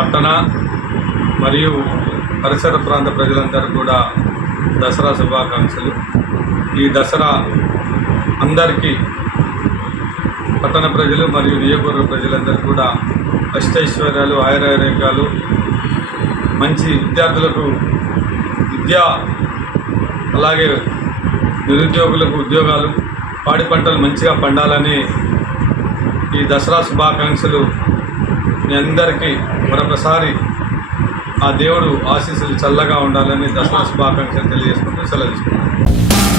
పట్టణ మరియు పరిసర ప్రాంత ప్రజలందరూ కూడా దసరా శుభాకాంక్షలు. ఈ దసరా అందరికీ పట్టణ ప్రజలు మరియు నియోజకవర్గ ప్రజలందరూ కూడా అష్టైశ్వర్యాలు ఆయురారోగ్యాలు మంచి విద్యార్థులకు విద్య అలాగే నిరుద్యోగులకు ఉద్యోగాలు పాడి పంటలు మంచిగా పండాలని ఈ దసరా శుభాకాంక్షలు మీ అందరికీ మరొకసారి ఆ దేవుడు ఆశీస్సులు చల్లగా ఉండాలని దసరా శుభాకాంక్షలు తెలియజేసుకుంటూ సెలవు తీసుకుంటాను